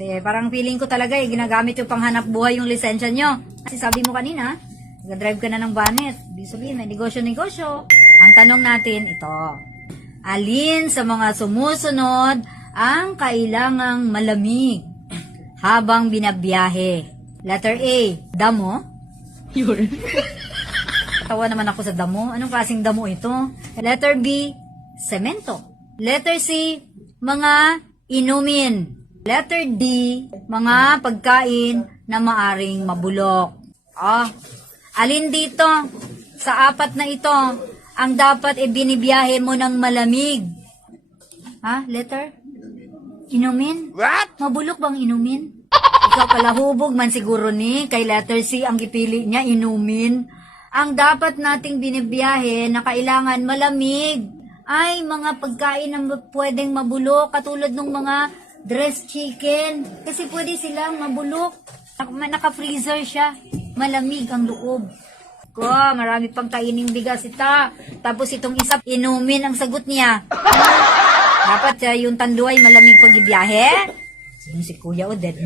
Kasi parang feeling ko talaga ginagamit yung panghanap buhay yung lisensya nyo. Kasi sabi mo kanina, nag-drive ka na ng bonnet. Ibig sabihin, may negosyo-negosyo. Ang tanong natin, ito. Alin sa mga sumusunod ang kailangang malamig habang binabiyahe? Letter A, damo. Tawa naman ako sa damo. Anong klaseng damo ito? Letter B, semento. Letter C, mga inumin. Letter D, mga pagkain na maaring mabulok. Alin dito sa apat na ito ang dapat binibiyahe mo ng malamig? Letter? Inumin? What? Mabulok bang inumin? Ikaw pala hubog man siguro ni. Kay letter C ang ipili niya, inumin. Ang dapat nating binibiyahe na kailangan malamig ay mga pagkain na pwedeng mabulok, katulad ng mga dressed chicken. Kasi pwede silang mabulok. Naka-freezer siya. Malamig ang loob. Marami pang kaining bigas ita. Tapos itong isa, inumin ang sagot niya. Dapat yung tanduay malamig pag ibiyahe. Yung si Kuya Odette.